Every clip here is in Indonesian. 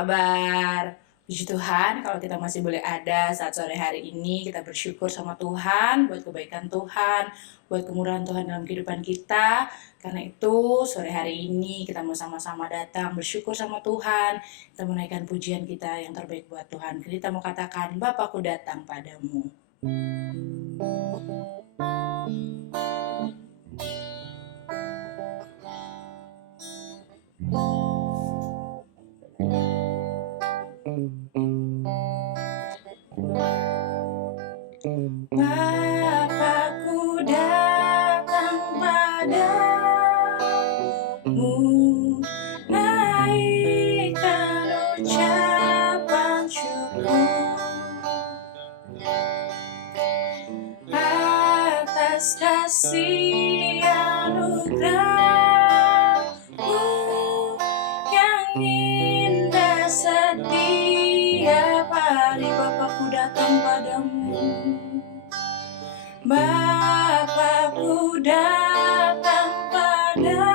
kabar? Puji Tuhan kalau kita masih boleh ada saat sore hari ini, kita bersyukur sama Tuhan buat kebaikan Tuhan, buat kemurahan Tuhan dalam kehidupan kita. Karena itu sore hari ini kita mau sama-sama datang bersyukur sama Tuhan, kita menaikkan pujian kita yang terbaik buat Tuhan. Kita mau katakan, Bapakku datang padamu. Bapakku datang padamu, naikkan ucapan syukur atas kasih anugerah-Mu yang indah setiap hari. Bapakku datang padamu, Bapakku datang padamu,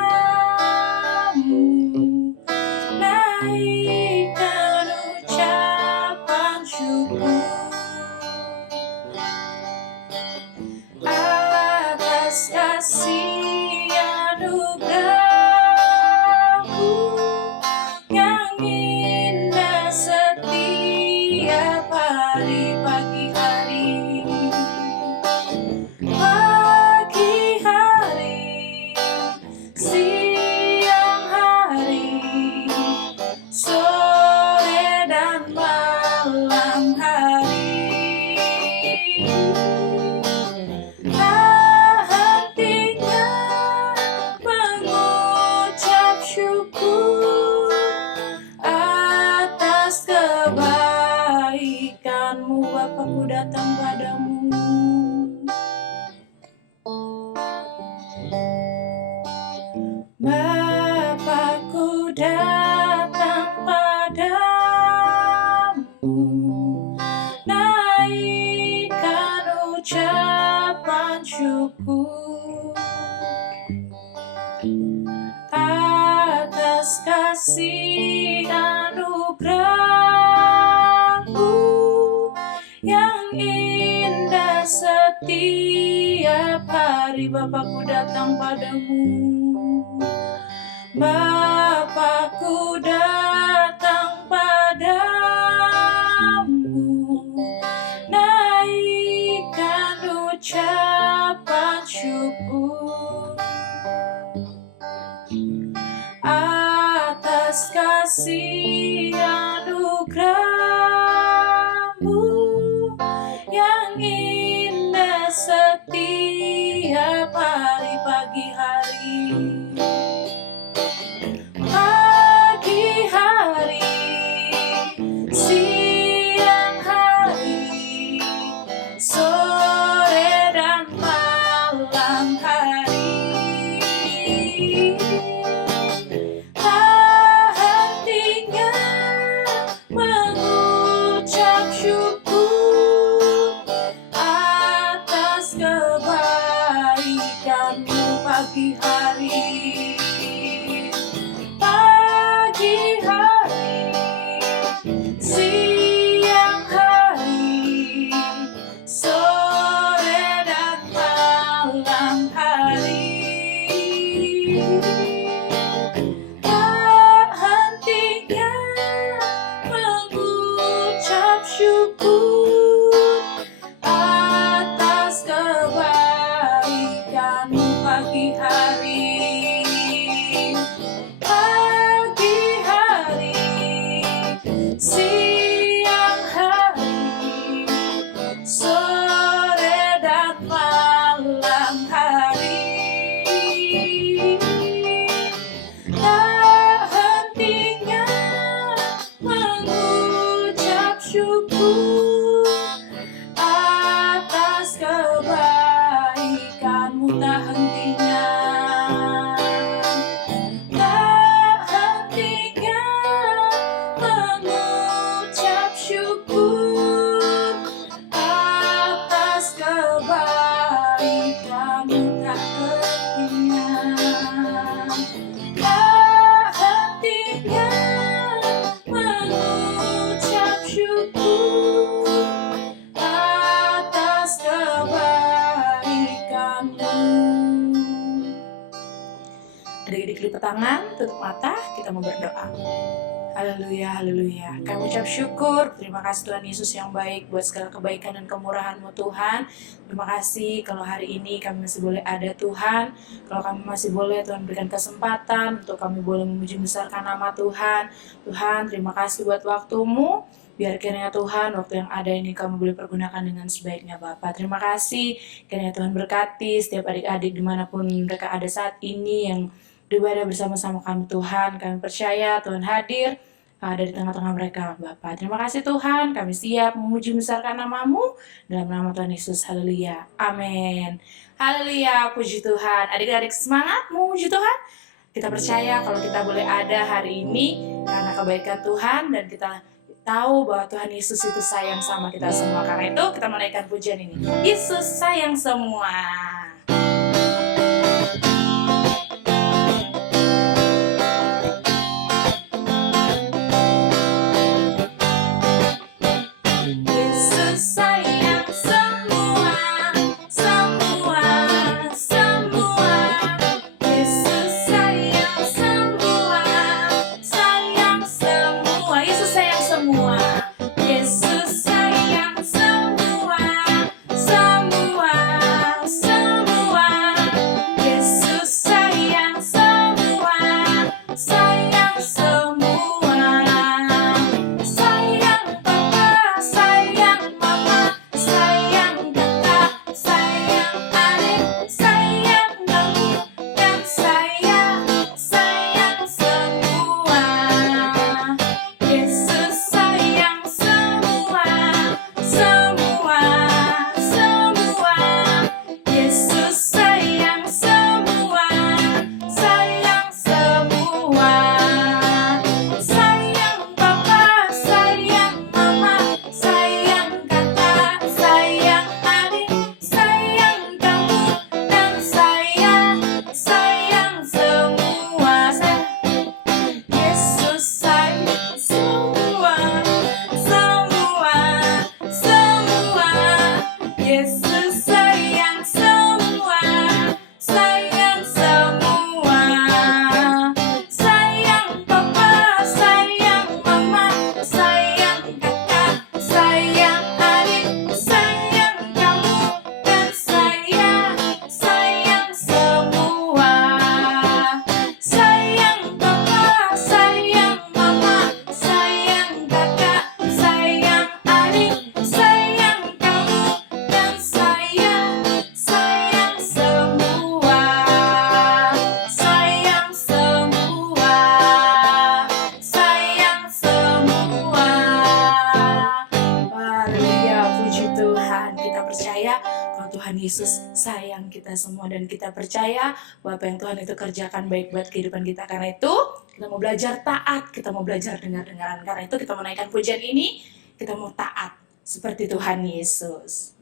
naikkan ucapan syukur atas kasih anugerah-Mu yang indah setiap hari. Pagi hari, siang hari, sore dan malam hari, tak hentinya mengucap syukur atas kebaikan-Mu. Bapakku datang padamu, Bapakku datang padamu, naikkan ucapan syukur atas kasih anugerah-Mu yang indah setiap hari. Bapakku datang padamu, Bapakku datang padamu, naikkan ucapan syukur atas kasih anugerah-Mu yang indah setiap hari. Pagi hari, siang hari, sore dan malam hari, tak hentinya mengucap syukur atas kebaikan-Mu. Pagi hari, siang hari, sore dan malam hari, tak hentinya mengucap syukur atas kebaikan-Mu. Pagi hari, siang hari, sore dan malam hari, tak hentinya mengucap syukur atas kebaikan-Mu. Tak hentinya, tak hentinya mengucap syukur atas kebaikan-Mu. Tak hentinya, tak hentinya mengucap lipat tangan, tutup mata, kita mau berdoa. Haleluya, haleluya. Kami ucap syukur, terima kasih Tuhan Yesus yang baik buat segala kebaikan dan kemurahan-Mu Tuhan. Terima kasih kalau hari ini kami masih boleh ada Tuhan. Kalau kami masih boleh Tuhan berikan kesempatan untuk kami boleh memuji besarkan nama Tuhan. Tuhan, terima kasih buat waktu-Mu. Biar kiranya Tuhan, waktu yang ada ini kami boleh pergunakan dengan sebaiknya Bapak. Terima kasih, kiranya Tuhan berkati setiap adik-adik dimanapun mereka ada saat ini yang beribadah bersama-sama kami Tuhan. Kami percaya Tuhan hadir ada di tengah-tengah mereka Bapak. Terima kasih Tuhan, kami siap memuji besarkan nama-Mu dalam nama Tuhan Yesus. Haleluya, amin. Haleluya, puji Tuhan. Adik-adik semangat memuji Tuhan. Kita percaya kalau kita boleh ada hari ini karena kebaikan Tuhan, dan kita tahu bahwa Tuhan Yesus itu sayang sama kita semua. Karena itu kita menaikkan pujian ini. Yesus sayang semua. Tuhan Yesus sayang kita semua, dan kita percaya bahwa apa yang Tuhan itu kerjakan baik buat kehidupan kita. Karena itu kita mau belajar taat, kita mau belajar dengar-dengaran. Karena itu kita menaikkan pujian ini, kita mau taat seperti Tuhan Yesus.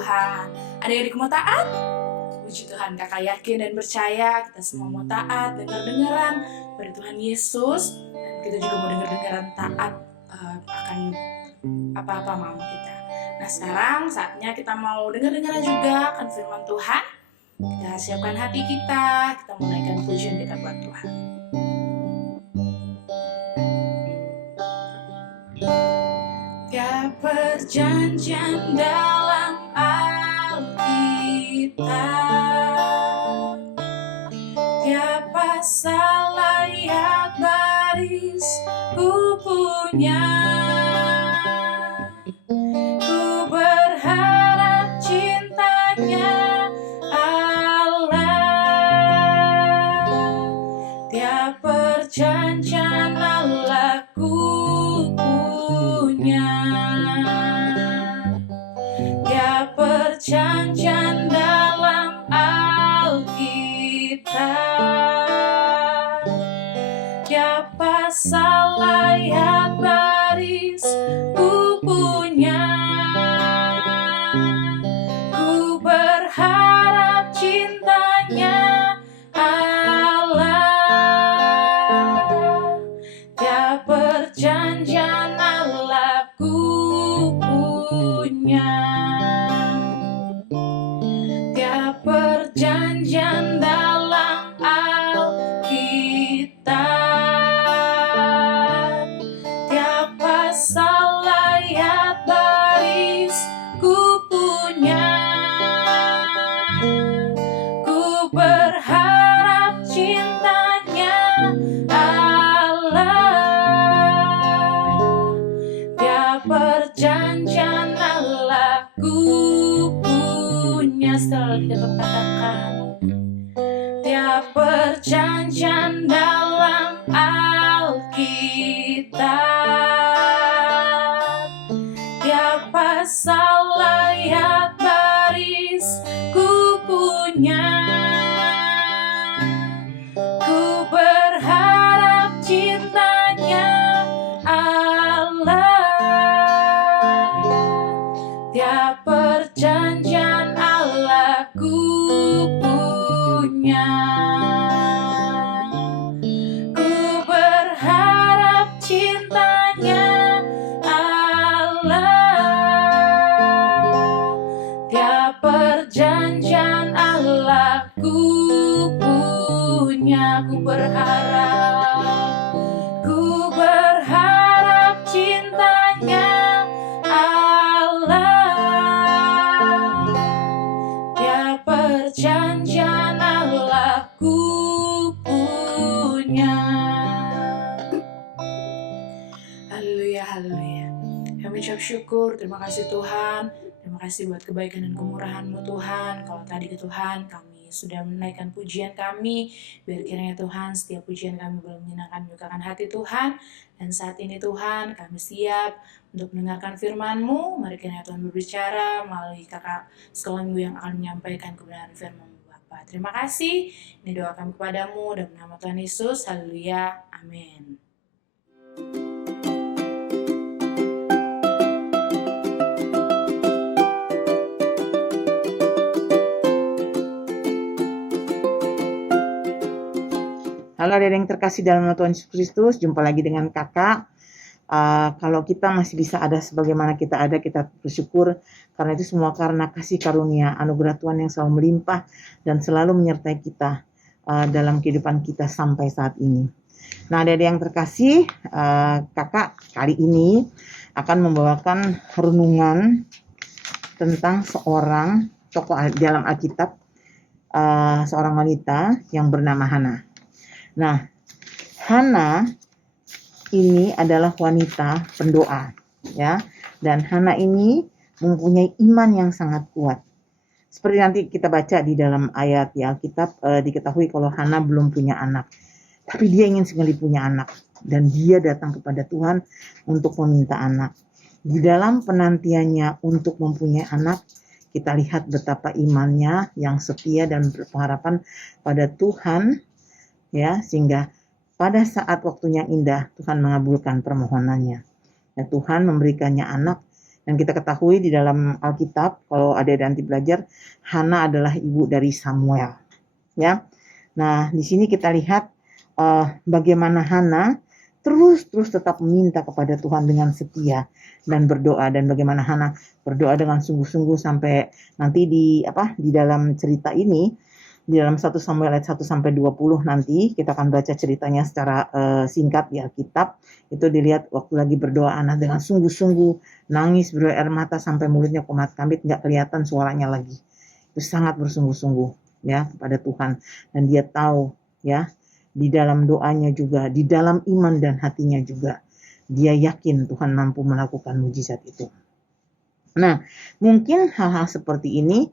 Tuhan. Adik-adik mau taat? Puji Tuhan, kakak yakin dan percaya kita semua mau taat, dengar-dengaran pada Tuhan Yesus. Dan kita juga mau dengar-dengaran taat akan apa-apa mau kita. Nah sekarang saatnya kita mau dengar-dengaran juga akan firman Tuhan. Kita siapkan hati kita mau naikkan pujian kita buat Tuhan. Tiap perjanjian dalam Alkitab, tiap pasal ayat baris ku punya. Ku berharap cintanya Allah, tiap perjanjian Allah ku punya. Tiap perjanjian dalam Alkitab, tiap pasal ayat baris ku punya. Ku berharap cintanya Allah, tiap perjanjian Allah ku punya. Tiap perjanjian dalam Alkitab, tiap pasal ayat baris ku punya. Ku berharap cintanya Allah, tiap perjanjian Allah ku punya. Sekali kita katakan, tiap perjanjian dalam Alkitab, tiap pasal ayat baris ku punya. Ku berharap cintanya Allah, tiap perjanjian Allah ku punya. Ku berharap cintanya Allah, tiap perjanjian Allah ku punya. Ku berharap cintanya Allah, tiap perjanjian Allah ku punya. Haleluya, haleluya. Kami ucap syukur, terima kasih Tuhan. Terima kasih buat kebaikan dan kemurahan-Mu Tuhan. Kalau tadi ke Tuhan kami sudah menaikkan pujian kami, biar kiranya Tuhan setiap pujian kami boleh menyenangkan menyukakan hati Tuhan. Dan saat ini Tuhan kami siap untuk mendengarkan firman-Mu. Mari kiranya Tuhan berbicara melalui kakak sekolahmu yang akan menyampaikan kebenaran firman-Mu Bapa. Terima kasih. Ini doa kami kepadamu dalam nama Tuhan Yesus. Haleluya. Amin. Halo adik yang terkasih dalam nama Tuhan Yesus Kristus, jumpa lagi dengan kakak. Kalau kita masih bisa ada sebagaimana kita ada, kita bersyukur karena itu semua karena kasih karunia anugerah Tuhan yang selalu melimpah dan selalu menyertai kita dalam kehidupan kita sampai saat ini. Nah adik yang terkasih, kakak kali ini akan membawakan renungan tentang seorang tokoh dalam Alkitab, seorang wanita yang bernama Hana. Nah, Hana ini adalah wanita pendoa, ya. Dan Hana ini mempunyai iman yang sangat kuat. Seperti nanti kita baca di dalam ayat di Alkitab, diketahui kalau Hana belum punya anak, tapi dia ingin sekali punya anak, dan dia datang kepada Tuhan untuk meminta anak. Di dalam penantiannya untuk mempunyai anak, kita lihat betapa imannya yang setia dan berpengharapan pada Tuhan, ya, sehingga pada saat waktunya indah Tuhan mengabulkan permohonannya. Ya, Tuhan memberikannya anak Dan kita ketahui di dalam Alkitab, kalau ada nanti belajar, Hana adalah ibu dari Samuel. Ya, nah di sini kita lihat bagaimana Hana terus tetap meminta kepada Tuhan dengan setia dan berdoa, dan bagaimana Hana berdoa dengan sungguh-sungguh sampai nanti di dalam cerita ini, di dalam 1 Samuel ayat 1 sampai 20 nanti kita akan baca ceritanya secara singkat di Alkitab. Itu dilihat waktu lagi berdoa Hana dengan sungguh-sungguh, nangis berair mata sampai mulutnya komat kamit, nggak kelihatan suaranya lagi. Itu sangat bersungguh-sungguh ya kepada Tuhan, dan dia tahu ya di dalam doanya juga, di dalam iman dan hatinya juga, dia yakin Tuhan mampu melakukan mujizat itu. Nah, mungkin hal-hal seperti ini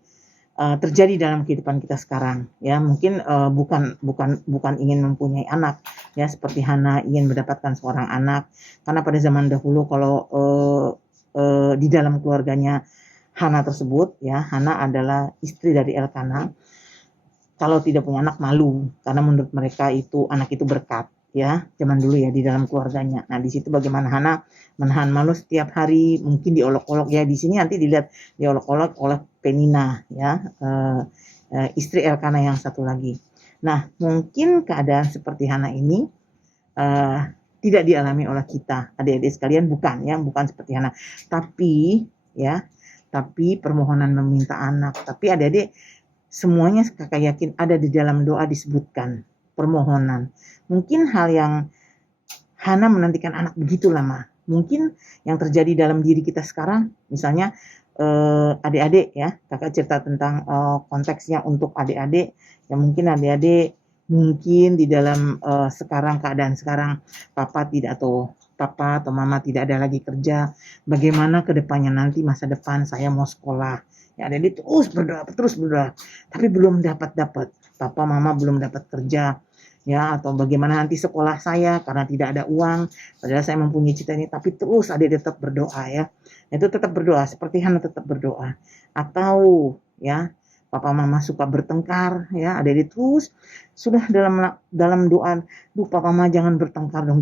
terjadi dalam kehidupan kita sekarang ya. Mungkin bukan ingin mempunyai anak ya, seperti Hana ingin mendapatkan seorang anak, karena pada zaman dahulu kalau di dalam keluarganya Hana tersebut ya, Hana adalah istri dari Elkana. Kalau tidak punya anak malu, karena menurut mereka itu anak itu berkat ya, zaman dulu ya di dalam keluarganya. Nah di situ bagaimana Hana menahan malu setiap hari, mungkin diolok-olok ya. Di sini nanti dilihat diolok-olok oleh Penina ya, istri Elkana yang satu lagi. Nah mungkin keadaan seperti Hana ini tidak dialami oleh kita adik-adik sekalian, bukan seperti Hana, tapi permohonan meminta anak. Tapi adik-adik semuanya kakak yakin ada di dalam doa disebutkan permohonan. Mungkin hal yang Hana menantikan anak begitu lama, mungkin yang terjadi dalam diri kita sekarang, misalnya adik-adik ya, kakak cerita tentang konteksnya untuk adik-adik, yang mungkin adik-adik mungkin di dalam sekarang, keadaan sekarang, papa atau mama tidak ada lagi kerja, bagaimana ke depannya nanti, masa depan saya mau sekolah. Ya, adik-adik terus berdoa, tapi belum dapat. Papa mama belum dapat kerja, ya, atau bagaimana nanti sekolah saya karena tidak ada uang, padahal saya mempunyai cita ini, tapi terus adik tetap berdoa ya. Itu tetap berdoa, seperti Hana tetap berdoa. Atau ya, papa mama suka bertengkar, ya, adik terus sudah dalam doa, papa mama jangan bertengkar dong.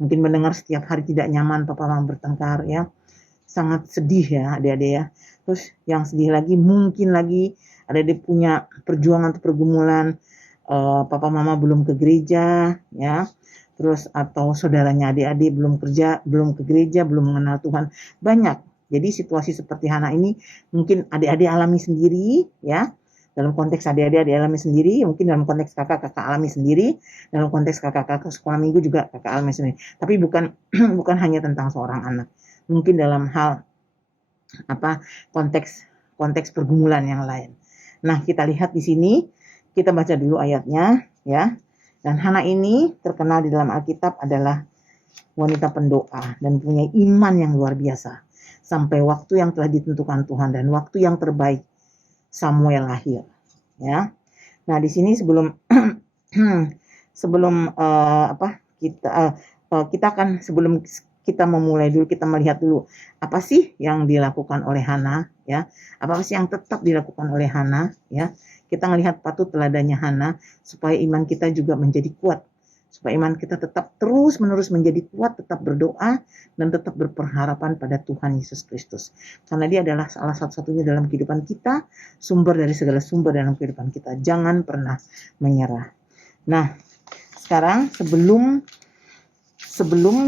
Mungkin mendengar setiap hari tidak nyaman papa mama bertengkar ya. Sangat sedih ya adik-adik ya. Terus yang sedih lagi, mungkin lagi adik-adik punya perjuangan atau pergumulan, papa mama belum ke gereja ya, terus atau saudaranya adik-adik belum kerja, belum ke gereja, belum mengenal Tuhan, banyak. Jadi situasi seperti Hana ini mungkin adik-adik alami sendiri ya. Dalam konteks adik-adik alami sendiri, mungkin dalam konteks kakak alami sendiri, dalam konteks kakak sekolah minggu juga kakak alami sendiri. Tapi bukan hanya tentang seorang anak. Mungkin dalam hal konteks pergumulan yang lain. Nah, kita lihat di sini, kita baca dulu ayatnya ya. Dan Hana ini terkenal di dalam Alkitab adalah wanita pendoa dan punya iman yang luar biasa. Sampai waktu yang telah ditentukan Tuhan dan waktu yang terbaik Samuel lahir ya. Nah, di sini sebelum kita memulai dulu, kita melihat dulu apa sih yang dilakukan oleh Hana ya, apa sih yang tetap dilakukan oleh Hana ya. Kita melihat patut teladannya Hana supaya iman kita juga menjadi kuat, supaya iman kita tetap terus menerus menjadi kuat, tetap berdoa dan tetap berpengharapan pada Tuhan Yesus Kristus, karena dia adalah salah satu-satunya dalam kehidupan kita, sumber dari segala sumber dalam kehidupan kita. Jangan pernah menyerah. Nah, sekarang sebelum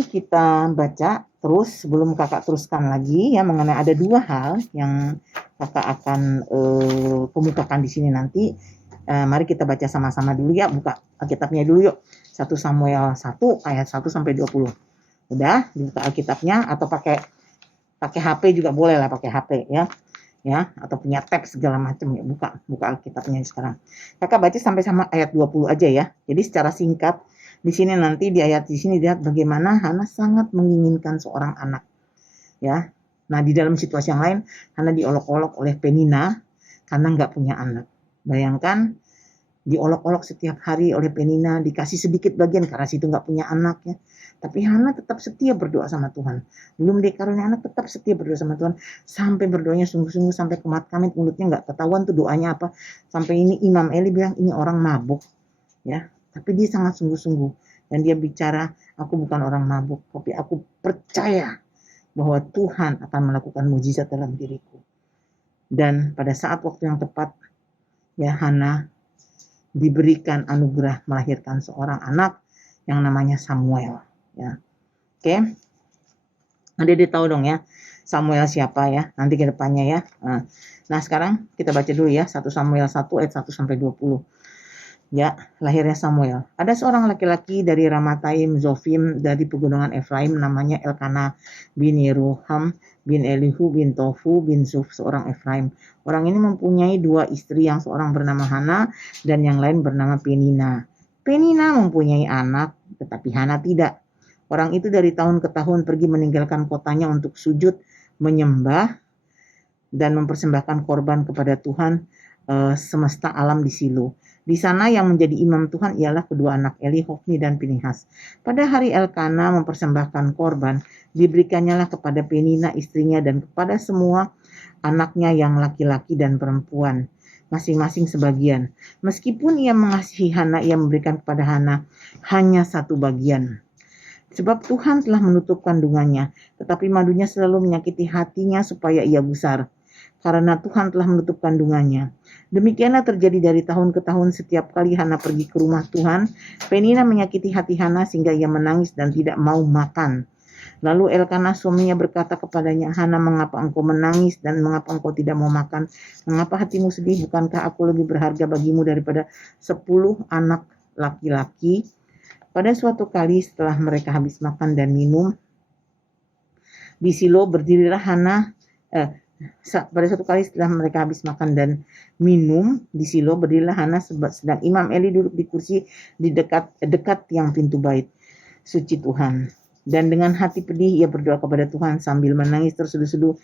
kita baca terus, sebelum kakak teruskan lagi ya mengenai ada dua hal yang kakak akan kemukakan di sini nanti. Mari kita baca sama-sama dulu ya, buka Alkitabnya dulu yuk. 1 Samuel 1 ayat 1 sampai 20. Udah dibuka Alkitabnya, atau pakai HP juga boleh lah, pakai HP ya. Ya, atau punya tab segala macam ya, buka Alkitabnya sekarang. Kakak baca sampai sama ayat 20 aja ya. Jadi secara singkat di sini nanti di ayat di sini lihat bagaimana Hana sangat menginginkan seorang anak. Ya. Nah, di dalam situasi yang lain Hana diolok-olok oleh Penina karena nggak punya anak. Bayangkan diolok-olok setiap hari oleh Penina, dikasih sedikit bagian karena situ nggak punya anak ya. Tapi Hana tetap setia berdoa sama Tuhan. Belum dikarunia anak, tetap setia berdoa sama Tuhan. Sampai berdoanya sungguh-sungguh, sampai kemat kamit, mulutnya nggak ketahuan tuh doanya apa. Sampai ini Imam Eli bilang ini orang mabuk ya. Tapi dia sangat sungguh-sungguh. Dan dia bicara, aku bukan orang mabuk, tapi aku percaya bahwa Tuhan akan melakukan mujizat dalam diriku. Dan pada saat waktu yang tepat, ya, Hana diberikan anugerah melahirkan seorang anak yang namanya Samuel. Ya, oke. Adik tahu dong ya, Samuel siapa ya, nanti ke depannya ya. Nah, sekarang kita baca dulu ya, 1 Samuel 1 ayat 1 sampai 20. Ya, lahirnya Samuel. Ada seorang laki-laki dari Ramataim Zofim dari pegunungan Efraim, namanya Elkana bin Yeroham bin Elihu bin Tofu bin Suf, seorang Efraim. Orang ini mempunyai 2 istri, yang seorang bernama Hana dan yang lain bernama Penina. Penina mempunyai anak, tetapi Hana tidak. Orang itu dari tahun ke tahun pergi meninggalkan kotanya untuk sujud, menyembah, dan mempersembahkan korban kepada Tuhan semesta alam di Silo. Di sana yang menjadi imam Tuhan ialah kedua anak Eli, Hofni dan Pinihas. Pada hari Elkana mempersembahkan korban, diberikannya kepada Penina istrinya dan kepada semua anaknya yang laki-laki dan perempuan, masing-masing sebagian. Meskipun ia mengasihi Hana, ia memberikan kepada Hana hanya 1 bagian. Sebab Tuhan telah menutup kandungannya, tetapi madunya selalu menyakiti hatinya supaya ia gusar, karena Tuhan telah menutup kandungannya. Demikianlah terjadi dari tahun ke tahun. Setiap kali Hana pergi ke rumah Tuhan, Penina menyakiti hati Hana sehingga ia menangis dan tidak mau makan. Lalu Elkana suaminya berkata kepadanya, Hana, mengapa engkau menangis dan mengapa engkau tidak mau makan? Mengapa hatimu sedih? Bukankah aku lebih berharga bagimu daripada 10 anak laki-laki? Pada suatu kali setelah mereka habis makan dan minum di Silo, berdirilah Hana. Pada suatu kali setelah mereka habis makan dan minum di Silo, berdirilah Hana sedang Imam Eli duduk di kursi di dekat tiang pintu bait suci Tuhan. Dan dengan hati pedih ia berdoa kepada Tuhan sambil menangis terseduh-seduh.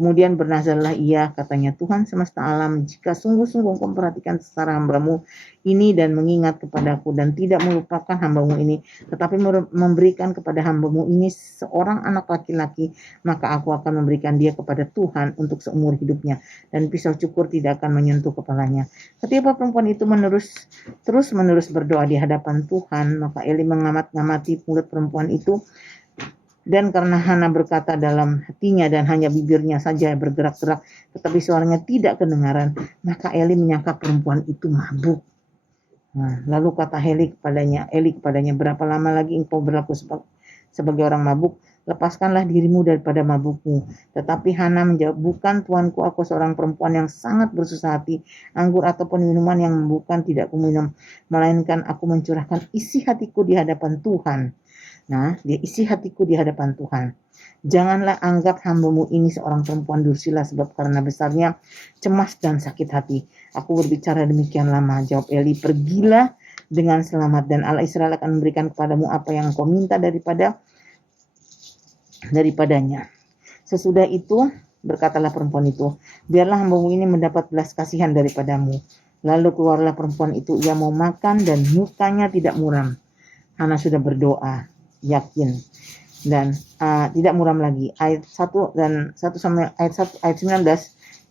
Kemudian bernazarlah ia, katanya, Tuhan semesta alam, jika sungguh-sungguh engkau memperhatikan sesara hambamu ini dan mengingat kepadaku dan tidak melupakan hambamu ini, tetapi memberikan kepada hambamu ini seorang anak laki-laki, maka aku akan memberikan dia kepada Tuhan untuk seumur hidupnya, dan pisau cukur tidak akan menyentuh kepalanya. Ketika perempuan itu terus-menerus berdoa di hadapan Tuhan, maka Eli mengamati mulut perempuan itu. Dan karena Hana berkata dalam hatinya dan hanya bibirnya saja bergerak-gerak, tetapi suaranya tidak kedengaran, maka Eli menyangka perempuan itu mabuk. Nah, lalu kata Eli kepadanya, berapa lama lagi engkau berlaku sebagai orang mabuk? Lepaskanlah dirimu daripada mabukmu. Tetapi Hana menjawab, bukan tuanku, aku seorang perempuan yang sangat bersusah hati. Anggur ataupun minuman yang memabukkan tidak kuminum, melainkan aku mencurahkan isi hatiku di hadapan Tuhan. Nah, dia isi hatiku di hadapan Tuhan. Janganlah anggap hambamu ini seorang perempuan dursila, sebab karena besarnya cemas dan sakit hati aku berbicara demikian lama. Jawab Eli, pergilah dengan selamat, dan Allah Israel akan memberikan kepadamu apa yang kau minta daripadanya. Sesudah itu berkatalah perempuan itu, biarlah hambamu ini mendapat belas kasihan daripadamu. Lalu keluarlah perempuan itu, ia mau makan dan mukanya tidak muram. Hana sudah berdoa yakin dan tidak muram lagi. Ayat 1 dan 1 sampai ayat 19.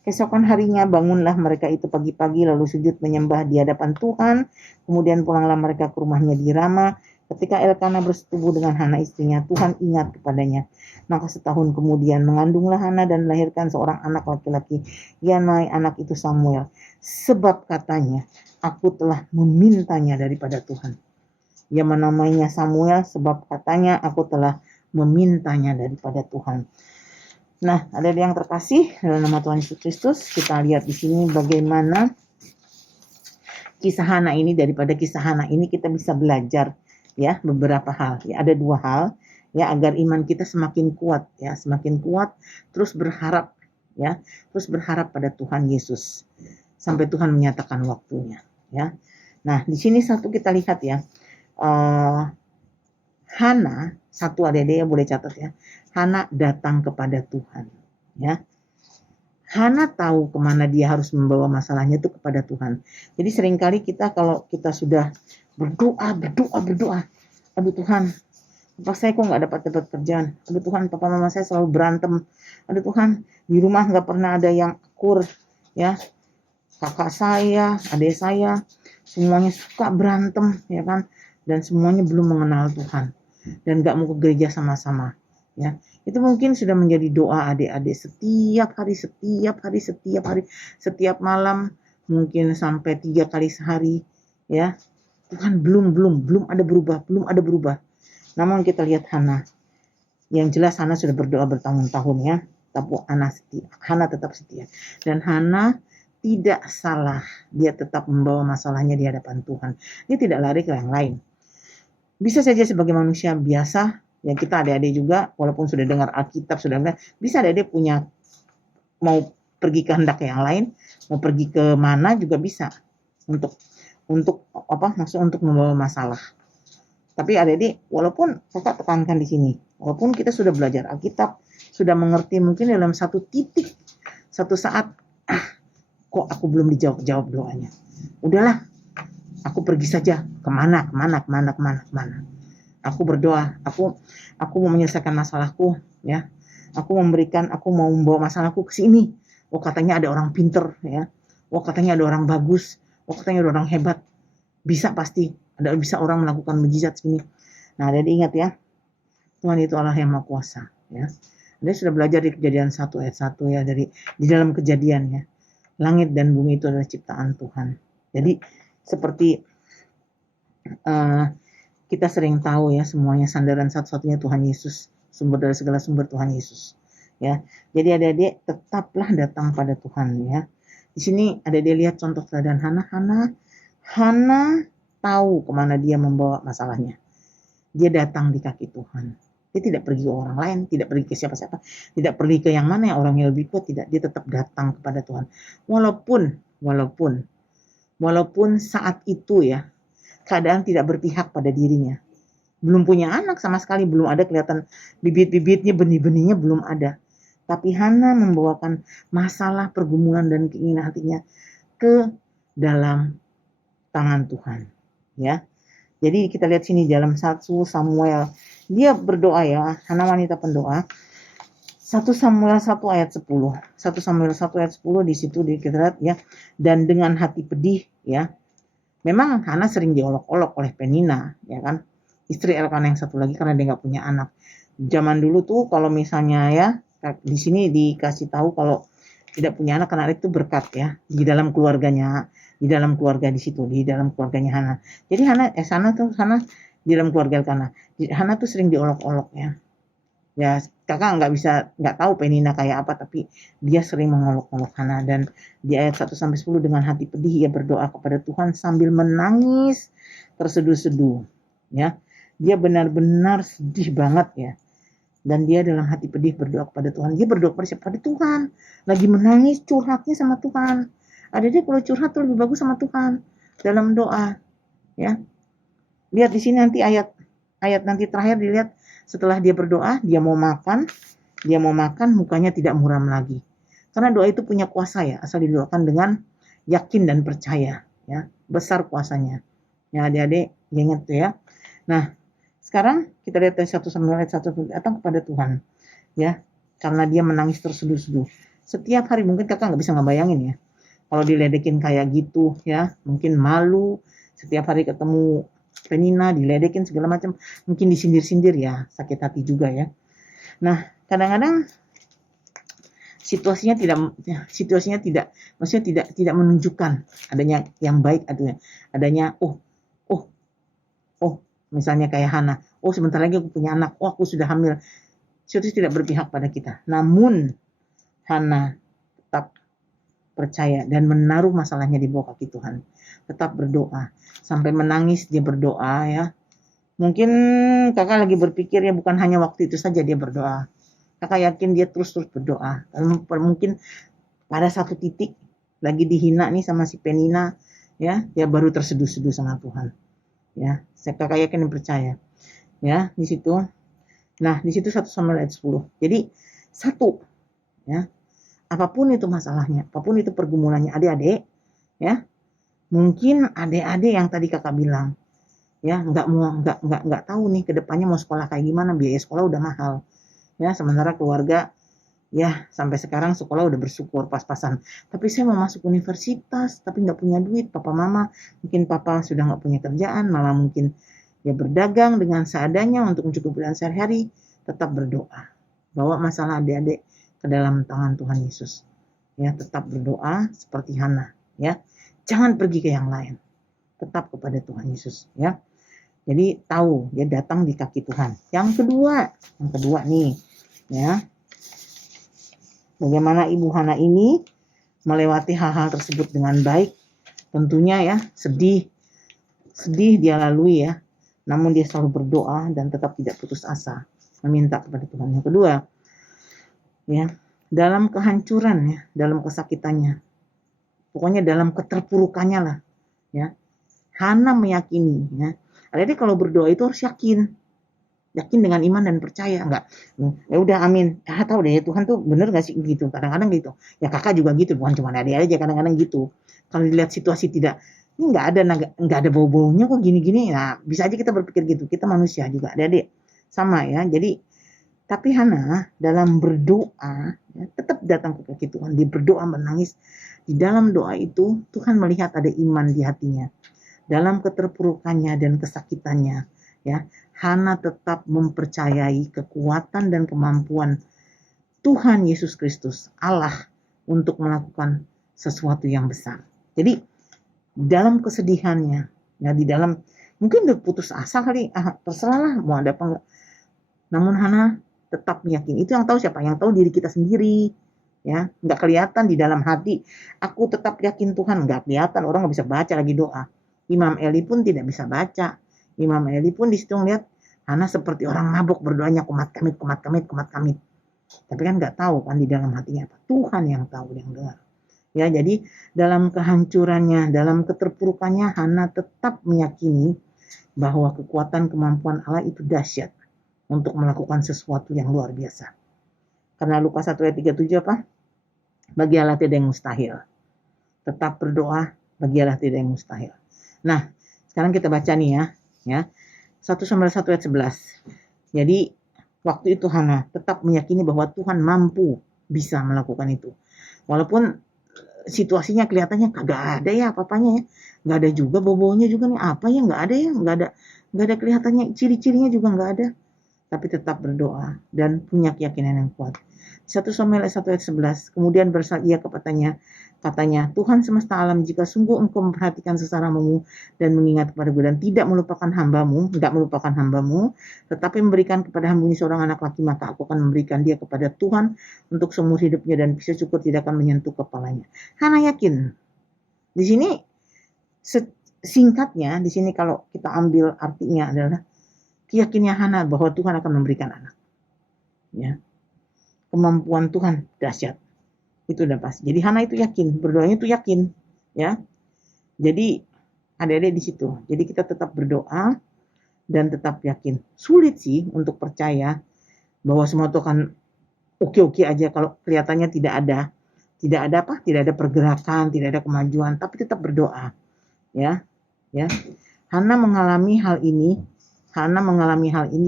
Keesokan harinya bangunlah mereka itu pagi-pagi, lalu sujud menyembah di hadapan Tuhan. Kemudian pulanglah mereka ke rumahnya di Rama. Ketika Elkana bersetubuh dengan Hana istrinya, Tuhan ingat kepadanya. Maka setahun kemudian mengandunglah Hana dan melahirkan seorang anak laki-laki. Ia namai anak itu Samuel, sebab katanya, aku telah memintanya daripada Tuhan. Ia menamainya Samuel sebab katanya, aku telah memintanya daripada Tuhan. Nah, ada yang terkasih dalam nama Tuhan Yesus Kristus, kita lihat di sini bagaimana kisah Hana ini. Daripada kisah Hana ini kita bisa belajar ya beberapa hal. Ya, ada 2 hal ya agar iman kita semakin kuat ya, terus berharap pada Tuhan Yesus sampai Tuhan menyatakan waktunya ya. Nah, di sini satu kita lihat ya. Hana, satu adik-adik boleh catat ya, Hana datang kepada Tuhan ya. Hana tahu kemana dia harus membawa masalahnya itu kepada Tuhan. Jadi seringkali kita kalau kita sudah berdoa, aduh Tuhan, papa saya kok nggak dapat kerjaan, aduh Tuhan, papa mama saya selalu berantem, aduh Tuhan, di rumah nggak pernah ada yang akur ya, kakak saya, adik saya, semuanya suka berantem ya kan, dan semuanya belum mengenal Tuhan dan gak mau ke gereja sama-sama ya. Itu mungkin sudah menjadi doa adik-adik setiap hari, setiap malam, mungkin sampai 3 kali sehari, ya. Tuhan belum ada berubah. Namun kita lihat Hana, yang jelas Hana sudah berdoa bertahun-tahun ya, tapi Hana tetap setia. Dan Hana tidak salah, dia tetap membawa masalahnya di hadapan Tuhan. Dia tidak lari ke yang lain. Bisa saja sebagai manusia biasa, ya kita adik-adik juga, walaupun sudah dengar Alkitab, bisa adik-adik punya mau pergi ke hendak yang lain, mau pergi ke mana juga bisa untuk membawa masalah. Tapi adik-adik, walaupun kakak tekankan di sini, walaupun kita sudah belajar Alkitab, sudah mengerti mungkin dalam satu titik, satu saat, kok aku belum dijawab doanya. Udahlah, aku pergi saja kemana. Aku berdoa, aku mau menyelesaikan masalahku, ya. Aku mau membawa masalahku ke sini. Oh, katanya ada orang pinter, ya. Oh, katanya ada orang bagus. Oh, katanya ada orang hebat. Bisa pasti, bisa orang melakukan mujizat sini. Nah, jadi ingat ya, Tuhan itu Allah yang Maha Kuasa, ya. Dia sudah belajar di Kejadian 1 ayat 1 ya, di dalam Kejadian ya. Langit dan bumi itu adalah ciptaan Tuhan. Jadi seperti kita sering tahu ya, semuanya sandaran satu-satunya Tuhan Yesus, sumber dari segala sumber Tuhan Yesus. Ya, jadi adik-adik tetaplah datang pada Tuhan ya. Di sini adik-adik lihat contoh teladan Hana tahu kemana dia membawa masalahnya. Dia datang di kaki Tuhan. Dia tidak pergi ke orang lain, tidak pergi ke siapa-siapa, tidak pergi ke yang mana yang orang yang lebih kuat, tidak. Dia tetap datang kepada Tuhan. Walaupun saat itu ya, keadaan tidak berpihak pada dirinya. Belum punya anak sama sekali, belum ada kelihatan bibit-bibitnya, benih-benihnya belum ada. Tapi Hana membawakan masalah, pergumulan dan keinginan hatinya ke dalam tangan Tuhan, ya. Jadi kita lihat sini dalam 1 Samuel, dia berdoa ya, Hana wanita pendoa. 1 Samuel 1 ayat 10. 1 Samuel 1 ayat 10 di situ kita lihat ya, dan dengan hati pedih ya. Memang Hana sering diolok-olok oleh Penina, ya kan? Istri Elkana yang satu lagi karena dia nggak punya anak. Zaman dulu tuh kalau misalnya ya, di sini dikasih tahu kalau tidak punya anak, karena itu berkat ya di dalam keluarganya, di dalam keluarga di situ, di dalam keluarganya Hana. Jadi Hana di dalam keluarga Elkana. Hana tuh sering diolok-olok ya. Ya kakak nggak tahu Penina kayak apa, tapi dia sering mengolok-olok Hana. Dan di ayat 1-10, dengan hati pedih ia berdoa kepada Tuhan sambil menangis terseduh-seduh ya. Dia benar-benar sedih banget ya. Dan dia dalam hati pedih berdoa kepada Tuhan. Dia berdoa kepada siapa? Pada Tuhan. Lagi menangis, curhatnya sama Tuhan. Ada kalau curhat tuh lebih bagus sama Tuhan dalam doa ya. Lihat di sini nanti ayat nanti terakhir, dilihat setelah dia berdoa, dia mau makan, mukanya tidak muram lagi. Karena doa itu punya kuasa ya, asal didoakan dengan yakin dan percaya ya. Besar kuasanya. Ya adik-adik, ingat tuh ya. Nah, sekarang kita lihat dari 1 Samuel ayat 1, datang kepada Tuhan ya, karena dia menangis terseduh-seduh. Setiap hari mungkin kakak nggak bisa ngebayangin ya, kalau diledekin kayak gitu ya, mungkin malu, setiap hari ketemu Penina diledekin segala macam, mungkin disindir-sindir ya, sakit hati juga ya. Nah, kadang-kadang situasinya tidak menunjukkan adanya yang baik, adanya misalnya kayak Hana, sebentar lagi aku punya anak, aku sudah hamil. Situasi tidak berpihak pada kita. Namun Hana tetap percaya dan menaruh masalahnya di bawah kaki Tuhan. Tetap berdoa sampai menangis, dia berdoa ya. Mungkin kakak lagi berpikir ya, bukan hanya waktu itu saja dia berdoa. Kakak yakin dia terus berdoa. Mungkin pada satu titik lagi dihina nih sama si Penina ya, dia baru terseduh-seduh sama Tuhan. Ya, kakak yakin dan percaya. Ya, di situ. Nah, di situ 1 Samuel ayat 10. Jadi ya. Apapun itu masalahnya, apapun itu pergumulannya adik-adik, ya. Mungkin adik-adik yang tadi kakak bilang, ya, nggak tahu nih ke depannya mau sekolah kayak gimana, biaya sekolah udah mahal. Ya, sementara keluarga ya sampai sekarang sekolah udah bersyukur pas-pasan. Tapi saya mau masuk universitas, tapi nggak punya duit, papa mama, mungkin papa sudah nggak punya kerjaan, malah mungkin ya berdagang dengan seadanya untuk mencukupi sehari-hari. Tetap berdoa. Bawa masalah adik-adik ke dalam tangan Tuhan Yesus. Ya, tetap berdoa seperti Hana, ya. Jangan pergi ke yang lain. Tetap kepada Tuhan Yesus, ya. Jadi tahu dia datang di kaki Tuhan. Yang kedua nih, ya. Bagaimana Ibu Hana ini melewati hal-hal tersebut dengan baik. Tentunya ya, sedih dia lalui ya. Namun dia selalu berdoa dan tetap tidak putus asa meminta kepada Tuhan. Yang kedua, ya, dalam kehancuran ya, dalam kesakitannya, pokoknya dalam keterpurukannya lah, ya. Hana meyakini, ya. Jadi kalau berdoa itu harus yakin dengan iman dan percaya. Enggak, ya udah amin, tahu deh Tuhan tuh bener gak sih gitu. Kadang-kadang gitu ya, kakak juga gitu, bukan cuma adik aja, kadang-kadang gitu. Kalau dilihat situasi tidak, ini nggak ada bau-baunya kok gini-gini, nah bisa aja kita berpikir gitu. Kita manusia juga, adik-adik sama ya. Jadi tapi Hana dalam berdoa ya, tetap datang ke kaki Tuhan. Dia berdoa menangis. Di dalam doa itu Tuhan melihat ada iman di hatinya. Dalam keterpurukannya dan kesakitannya, ya, Hana tetap mempercayai kekuatan dan kemampuan Tuhan Yesus Kristus, Allah, untuk melakukan sesuatu yang besar. Jadi dalam kesedihannya, ya, di dalam mungkin udah putus asa kali, terserah lah mau ada apa enggak. Namun Hana tetap meyakini. Itu yang tahu siapa? Yang tahu diri kita sendiri. Ya, nggak kelihatan di dalam hati. Aku tetap yakin Tuhan, nggak kelihatan. Orang nggak bisa baca lagi doa. Imam Eli pun tidak bisa baca. Imam Eli pun di situ ngeliat Hana seperti orang mabuk berdoanya kumat kamit. Tapi kan nggak tahu kan di dalam hatinya apa. Tuhan yang tahu, yang dengar. Ya, jadi dalam kehancurannya, dalam keterpurukannya, Hana tetap meyakini bahwa kekuatan kemampuan Allah itu dahsyat untuk melakukan sesuatu yang luar biasa. Karena Lukas 1 ayat 37 apa? Bagi Allah tidak yang mustahil. Tetap berdoa, bagi Allah tidak yang mustahil. Nah, sekarang kita baca nih ya. 1 Samuel 1 ayat 11. Jadi, waktu itu Hana tetap meyakini bahwa Tuhan mampu bisa melakukan itu. Walaupun situasinya kelihatannya kagak ada ya apa-apanya ya. Nggak ada juga bau-baunya juga nih. Apa ya, nggak ada ya. Nggak ada kelihatannya, ciri-cirinya juga nggak ada. Tapi tetap berdoa dan punya keyakinan yang kuat. 1 Samuel 1 ayat 11. Kemudian berkata ia katanya, Tuhan semesta alam, jika sungguh engkau memperhatikan sesamamu dan mengingat kepadaku dan tidak melupakan hambamu, tetapi memberikan kepada hamba ini seorang anak laki, maka aku akan memberikan dia kepada Tuhan untuk seumur hidupnya dan pisau cukur tidak akan menyentuh kepalanya. Hana yakin. Di sini singkatnya, di sini kalau kita ambil artinya adalah keyakinannya Hana bahwa Tuhan akan memberikan anak. Ya. Kemampuan Tuhan dahsyat. Itu udah pasti. Jadi Hana itu yakin, berdoanya itu yakin, ya. Jadi adik-adik di situ. Jadi kita tetap berdoa dan tetap yakin. Sulit sih untuk percaya bahwa semua itu akan oke-oke aja kalau kelihatannya tidak ada pergerakan, tidak ada kemajuan, tapi tetap berdoa. Ya. Hana mengalami hal ini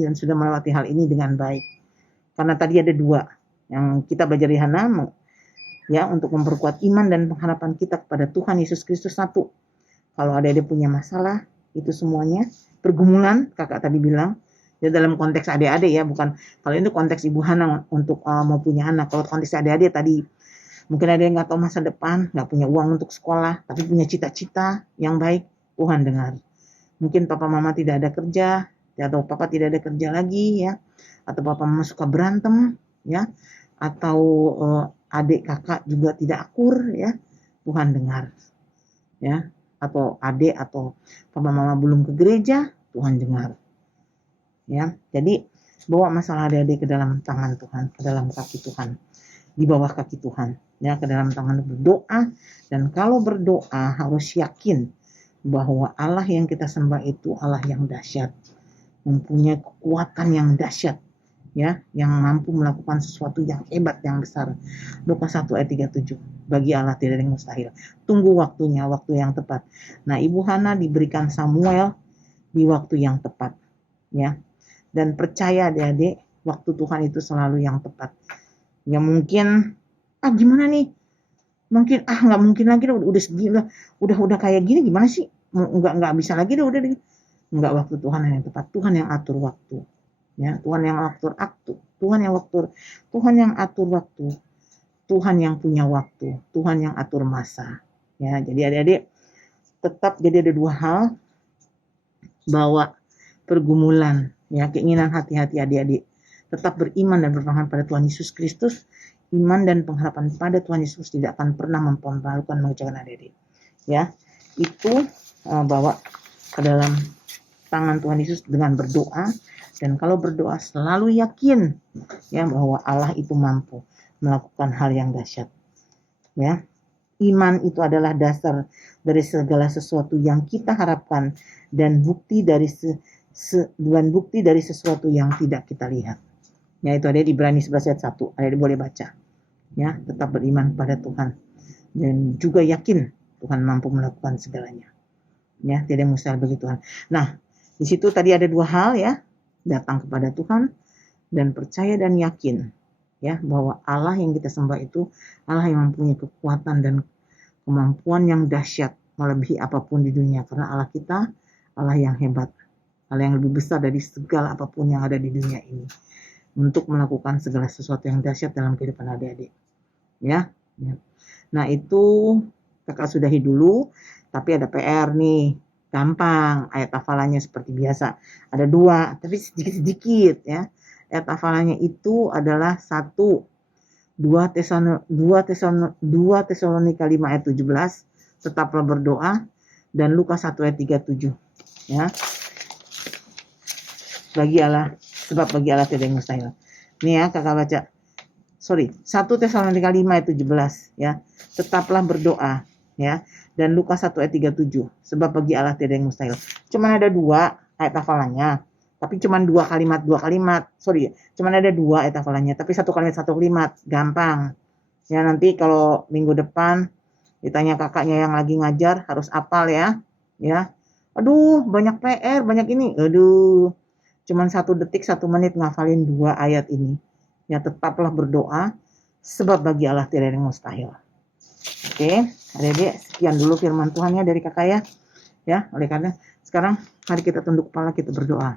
dan sudah melewati hal ini dengan baik. Karena tadi ada 2 yang kita belajar di Hana, ya, untuk memperkuat iman dan pengharapan kita kepada Tuhan Yesus Kristus. 1, kalau ada punya masalah, itu semuanya pergumulan, kakak tadi bilang, ya dalam konteks adik-adik ya, bukan kalau itu konteks Ibu Hana untuk mau punya anak. Kalau konteks adik-adik tadi, mungkin ada yang nggak tahu masa depan, nggak punya uang untuk sekolah, tapi punya cita-cita yang baik, Tuhan dengar. Mungkin papa mama tidak ada kerja, atau papa tidak ada kerja lagi ya, atau papa mama suka berantem ya, atau adik kakak juga tidak akur ya, Tuhan dengar ya. Atau adik atau papa mama belum ke gereja, Tuhan dengar ya. Jadi bawa masalah adik-adik ke dalam tangan Tuhan, ke dalam kaki Tuhan, di bawah kaki Tuhan ya, ke dalam tangan, berdoa. Dan kalau berdoa harus yakin bahwa Allah yang kita sembah itu Allah yang dahsyat, mempunyai kekuatan yang dahsyat ya, yang mampu melakukan sesuatu yang hebat, yang besar. Lukas 1 ayat 37. Bagi Allah tidak ada yang mustahil. Tunggu waktunya, waktu yang tepat. Nah, Ibu Hana diberikan Samuel di waktu yang tepat ya. Dan percaya adik-adik, waktu Tuhan itu selalu yang tepat. Ya mungkin gimana nih? Mungkin nggak mungkin lagi udah segini, udah kayak gini gimana sih? Nggak bisa lagi udah. Enggak, waktu Tuhan yang tepat. Tuhan yang atur waktu. Ya, Tuhan yang atur waktu, Tuhan yang atur waktu, Tuhan yang punya waktu, Tuhan yang atur masa. Ya, jadi adik-adik tetap jadi ada dua hal, bahwa pergumulan, ya, keinginan hati-hati adik-adik tetap beriman dan berpengharapan pada Tuhan Yesus Kristus. Iman dan pengharapan pada Tuhan Yesus tidak akan pernah mempermalukan mengecewakan adik-adik. Ya, itu bawa ke dalam tangan Tuhan Yesus dengan berdoa, dan kalau berdoa selalu yakin ya bahwa Allah itu mampu melakukan hal yang dahsyat. Ya, iman itu adalah dasar dari segala sesuatu yang kita harapkan dan bukti dari sesuatu yang tidak kita lihat. Ya, itu ada di Ibrani 11 ayat 1. Ada boleh baca. Ya, tetap beriman pada Tuhan dan juga yakin Tuhan mampu melakukan segalanya. Ya, tidak mustahil bagi Tuhan. Nah, di situ tadi ada dua hal ya, datang kepada Tuhan dan percaya dan yakin ya bahwa Allah yang kita sembah itu Allah yang mempunyai kekuatan dan kemampuan yang dahsyat melebihi apapun di dunia, karena Allah kita Allah yang hebat, Allah yang lebih besar dari segala apapun yang ada di dunia ini untuk melakukan segala sesuatu yang dahsyat dalam kehidupan adik-adik. Ya. Nah, itu kakak sudahi dulu, tapi ada PR nih. Gampang, ayat hafalannya seperti biasa. Ada dua, tapi sedikit-sedikit ya. Ayat hafalannya itu adalah 2 Tesalonika 5 ayat 17, tetaplah berdoa, dan Lukas 1 ayat 37. Ya. Sebab bagi Allah tidak mustahil. Nih ya, kakak baca. 1 Tesalonika 5 ayat 17 ya. Tetaplah berdoa ya. Dan Lukas 1 ayat 37. Sebab bagi Allah tidak yang mustahil. Cuman ada dua ayat hafalannya. Tapi cuman dua kalimat. Cuman ada dua ayat hafalannya. Tapi satu kalimat. Gampang. Ya, nanti kalau minggu depan ditanya kakaknya yang lagi ngajar harus hafal ya. Ya. Aduh, banyak PR, banyak ini. Aduh. Cuman 1 detik 1 menit ngafalin 2 ayat ini. Ya, tetaplah berdoa, sebab bagi Allah tidak ada yang mustahil. Oke, adik-adik, sekian dulu firman Tuhannya dari kakak ya. Ya, oleh karena sekarang mari kita tunduk kepala, kita berdoa.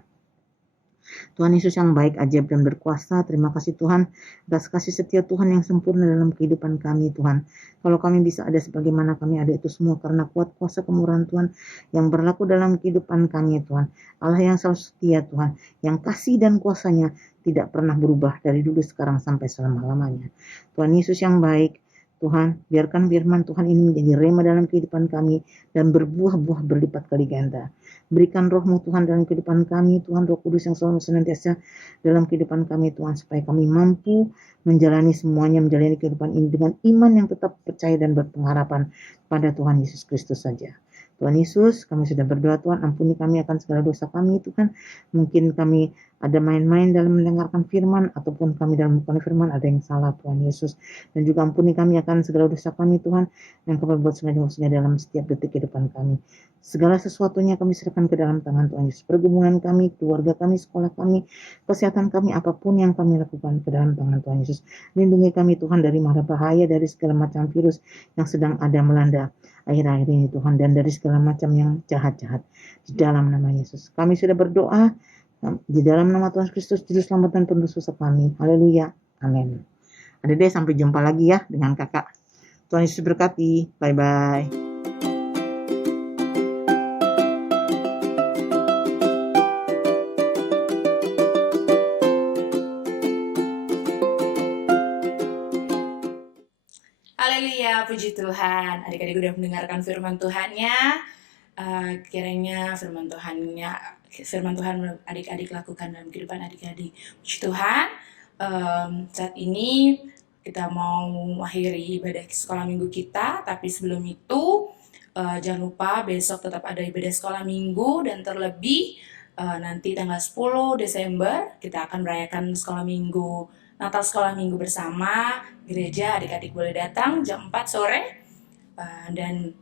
Tuhan Yesus yang baik, ajaib dan berkuasa, terima kasih Tuhan atas kasih setia Tuhan yang sempurna dalam kehidupan kami Tuhan. Kalau kami bisa ada sebagaimana kami ada itu semua karena kuat kuasa kemurahan Tuhan yang berlaku dalam kehidupan kami Tuhan. Allah yang selalu setia Tuhan, yang kasih dan kuasanya tidak pernah berubah dari dulu sekarang sampai selama-lamanya. Tuhan Yesus yang baik, Tuhan, biarkan firman Tuhan ini menjadi rema dalam kehidupan kami dan berbuah-buah berlipat kali ganda. Berikan roh-Mu Tuhan dalam kehidupan kami, Tuhan, Roh Kudus yang selalu senantiasa dalam kehidupan kami Tuhan, supaya kami mampu menjalani kehidupan ini dengan iman yang tetap percaya dan berpengharapan pada Tuhan Yesus Kristus saja. Tuhan Yesus, kami sudah berdoa Tuhan, ampuni kami akan segala dosa kami Tuhan. Mungkin kami ada main-main dalam mendengarkan firman, ataupun kami dalam melakukan firman ada yang salah Tuhan Yesus. Dan juga ampuni kami akan segala dosa kami Tuhan, yang kami buat sengaja dalam setiap detik kehidupan kami. Segala sesuatunya kami serahkan ke dalam tangan Tuhan Yesus. Pergumulan kami, keluarga kami, sekolah kami, kesehatan kami, apapun yang kami lakukan ke dalam tangan Tuhan Yesus. Lindungi kami Tuhan dari mara bahaya, dari segala macam virus yang sedang ada melanda akhir-akhir ini Tuhan, dan dari segala macam yang jahat-jahat di dalam nama Yesus. Kami sudah berdoa di dalam nama Tuhan Kristus, Juru Selamat dan Penebus dosa kami. Haleluya. Amin. Ada deh, sampai jumpa lagi ya dengan kakak. Tuhan Yesus berkati. Bye-bye. Haleluya, puji Tuhan. Adik-adik udah mendengarkan firman Tuhannya. Kiranya firman Tuhan adik-adik lakukan dalam kehidupan adik-adik. Puji Tuhan. Saat ini kita mau mengakhiri ibadah sekolah minggu kita, tapi sebelum itu jangan lupa besok tetap ada ibadah sekolah minggu, dan terlebih nanti tanggal 10 Desember kita akan merayakan sekolah minggu, Natal sekolah minggu bersama gereja. Adik-adik boleh datang jam 4 sore, dan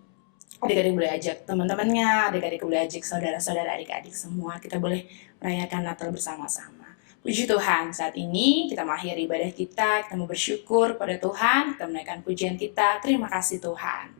adik-adik boleh ajak teman-temannya, adik-adik boleh ajak saudara-saudara adik-adik semua. Kita boleh merayakan Natal bersama-sama. Puji Tuhan, saat ini kita mengakhiri ibadah kita mau bersyukur pada Tuhan, kita menaikkan pujian kita. Terima kasih Tuhan.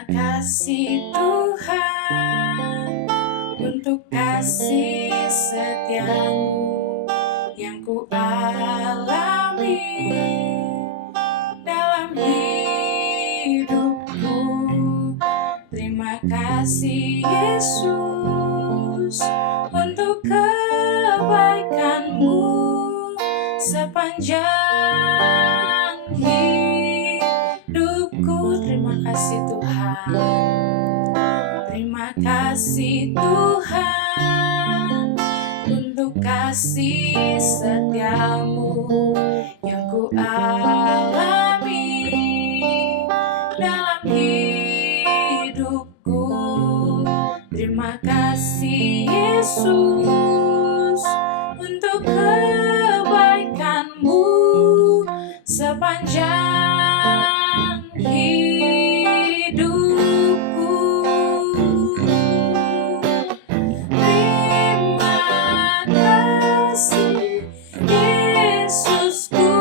Terima kasih Tuhan untuk kasih setiamu yang ku alami dalam hidupku. Terima kasih Yesus untuk kebaikanmu sepanjang hidupku. Terima kasih Tuhan. Terima kasih Tuhan untuk kasih setiamu yang ku alami dalam hidupku. Terima kasih Yesus untuk kebaikanmu sepanjang hidupku. Terima kasih Yesusku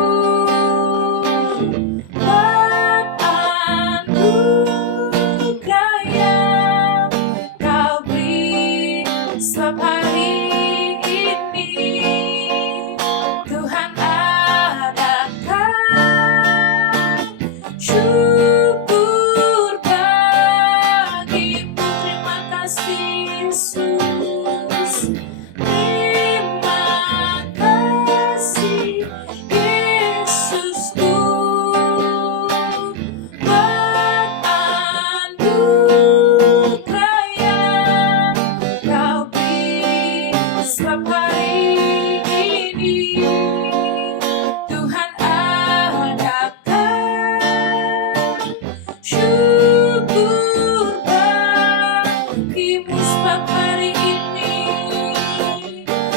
buat anugerah yang Kau beri setiap hari ini. Tuhan adakan syukur bagimu. Terima kasih Yesus. Terima kasih Yesusku buat anugerah yang Kau beri setiap hari ini. Tuhan adakan syukur bagimu setiap hari ini.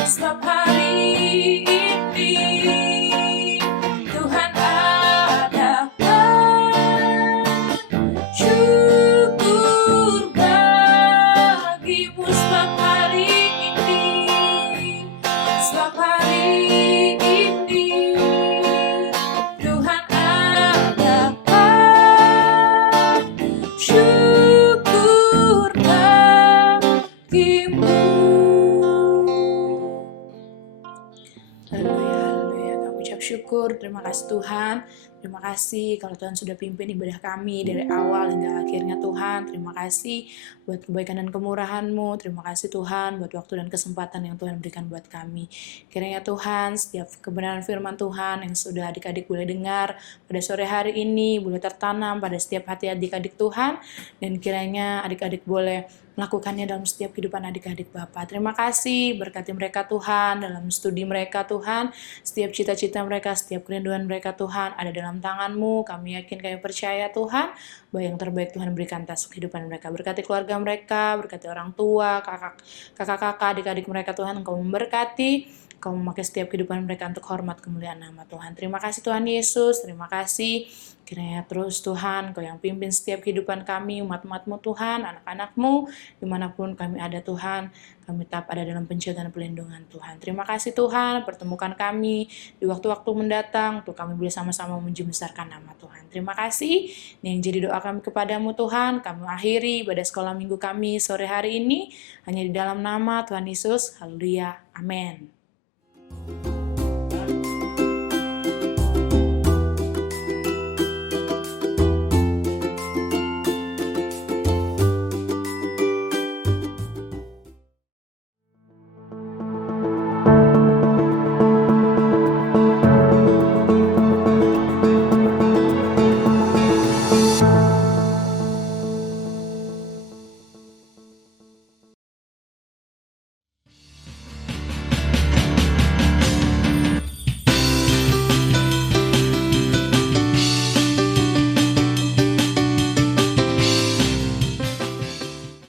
Setiap hari ini Tuhan adakan syukur bagimu setiap hari ini. Setiap hari ini Tuhan adakan syukur bagimu. Haleluya, haleluya. Kami ucap syukur, terima kasih Tuhan. Terima kasih kalau Tuhan sudah pimpin ibadah kami dari awal hingga akhirnya Tuhan. Terima kasih buat kebaikan dan kemurahan-Mu. Terima kasih Tuhan buat waktu dan kesempatan yang Tuhan berikan buat kami. Kiranya Tuhan setiap kebenaran firman Tuhan yang sudah adik-adik boleh dengar pada sore hari ini boleh tertanam pada setiap hati adik-adik Tuhan. Dan kiranya adik-adik boleh melakukannya dalam setiap kehidupan adik-adik Bapa. Terima kasih, berkati mereka Tuhan, dalam studi mereka Tuhan, setiap cita-cita mereka, setiap kerinduan mereka Tuhan, ada dalam tangan-Mu. Kami yakin, kami percaya Tuhan, bahwa yang terbaik Tuhan berikan atas kehidupan mereka. Berkati keluarga mereka, berkati orang tua, kakak-kakak, adik-adik mereka Tuhan, Engkau memberkati, Kau memakai setiap kehidupan mereka untuk hormat kemuliaan nama Tuhan. Terima kasih Tuhan Yesus, terima kasih. Kiranya terus Tuhan, Kau yang pimpin setiap kehidupan kami, umat-umat-Mu Tuhan, anak-anak-Mu, dimanapun kami ada Tuhan, kami tetap ada dalam penjagaan pelindungan Tuhan. Terima kasih Tuhan, pertemukan kami di waktu-waktu mendatang, untuk kami boleh sama-sama memuji besarkan nama Tuhan. Terima kasih, ini yang jadi doa kami kepadamu Tuhan. Kami akhiri ibadah sekolah minggu kami sore hari ini, hanya di dalam nama Tuhan Yesus. Haleluya, amin.